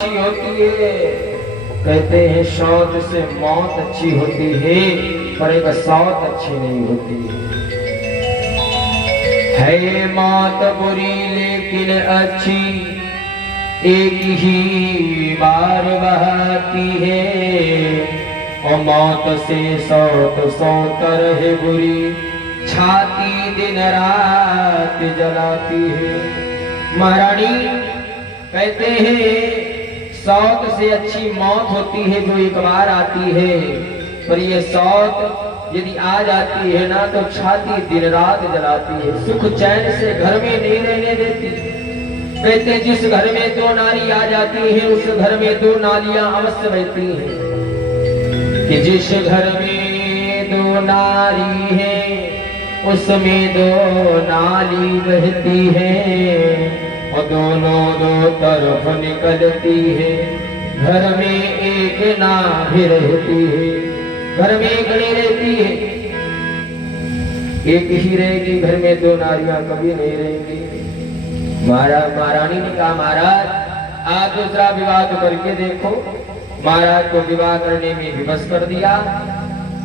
अच्छी होती है। कहते हैं शौच से मौत अच्छी होती है, पर एक सौत अच्छी नहीं होती है मौत बुरी लेकिन अच्छी एक ही बार बहाती है, और मौत से सौत सौतर है बुरी छाती दिन रात जलाती है। महारानी कहते हैं सौत से अच्छी मौत होती है जो एक बार आती है, पर ये सौत यदि आ जाती है ना तो छाती दिन रात जलाती है, सुख चैन से घर में नहीं रहने देती। कहते हैं जिस घर में दो नारी आ जाती है उस घर में दो नालियां अवश्य बहती हैं, कि जिस घर में दो नारी है उसमें दो नाली बहती है, और दोनों दो तरफ निकलती है। घर में एक नाभि रहती है, घर में एक नहीं रहती है, एक ही रहेगी। घर में दो नारियां कभी नहीं रहेंगी। महारानी ने कहा महाराज आप दूसरा विवाह तो करके देखो। महाराज को विवाह करने में विवश कर दिया।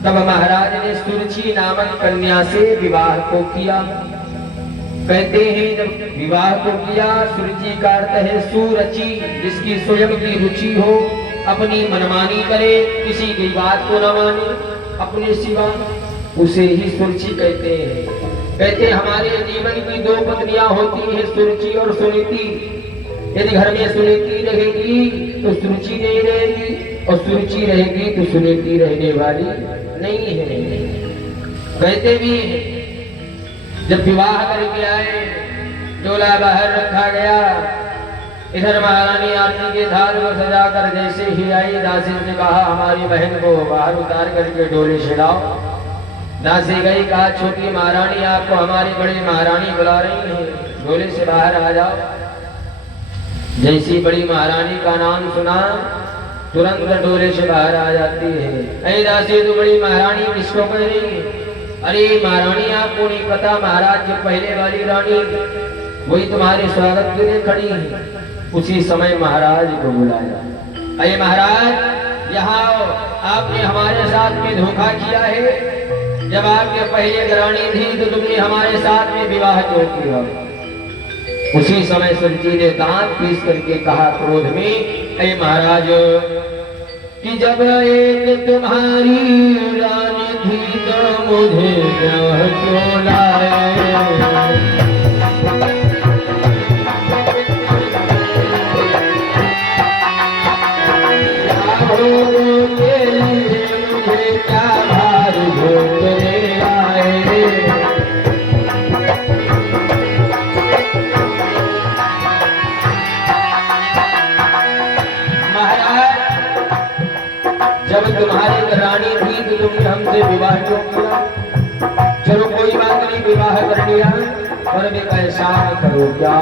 तब महाराज ने सुरुचि नामक कन्या से विवाह को किया। कहते हैं जब विवाह को किया, सुरुचि का अर्थ है सुरुचि, जिसकी स्वयं की रुचि हो, अपनी मनमानी करे, किसी की बात को न माने अपने सिवा, उसे ही सुरुचि कहते हैं। कहते हैं हमारे जीवन की दो पत्नियां होती हैं, सुरुचि और सुनीति। यदि घर में सुनीति रहेगी तो सुरुचि नहीं रहेगी, और सुरुचि रहेगी तो सुनीति रहने वाली नहीं है। कहते भी जब विवाह करके आए, डोला बाहर रखा गया, इधर महारानी आरती के थाल को सजाकर जैसे ही आई, दासी ने कहा हमारी बहन को बाहर उतार करके डोले से लाओ। दासी गई, कहा छोटी महारानी आपको हमारी बड़ी महारानी बुला रही है, डोले से बाहर आ जाओ। जैसी बड़ी महारानी का नाम सुना तुरंत डोले से बाहर आ जाती है। अरे दासी तो बड़ी महारानी किसको कह रही है? अरे महारानी आपको नहीं पता, महाराज की पहले वाली रानी वही तुम्हारे स्वागत के लिए खड़ी है। उसी समय महाराज को बुलाया। अरे महाराज यहाँ आपने हमारे साथ में धोखा किया है। जब आपके पहले रानी थी तो तुमने हमारे साथ में विवाह क्यों किया? उसी समय सुरुचि ने दांत पीस करके कहा क्रोध में, अरे महाराज कि जब एक तुम्हारी रानी थी तो मुझे ब्याह क्यों लाए? के लिए मुझे क्या भार भोगने आए? महाराज जब तुम्हारी रानी थी तो तुमने हमसे विवाह क्यों किया? चलो कोई बात नहीं, विवाह कर लिया, पर भी ऐसा करो क्या?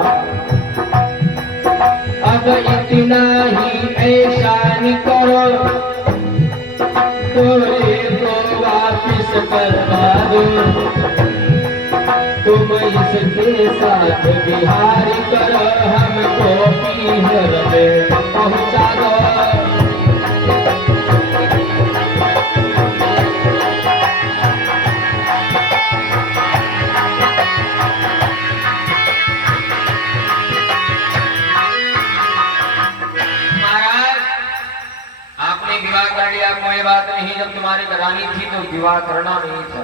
अब इतना ही ऐसा नहीं करो, तोरे को वापिस करवा दो। तुम इसके साथ बिहार करो, हमको पीहर में पहुंचा दो। आपने विवाह कर लिया कोई बात नहीं, जब तुम्हारी रानी थी तो विवाह करना नहीं था।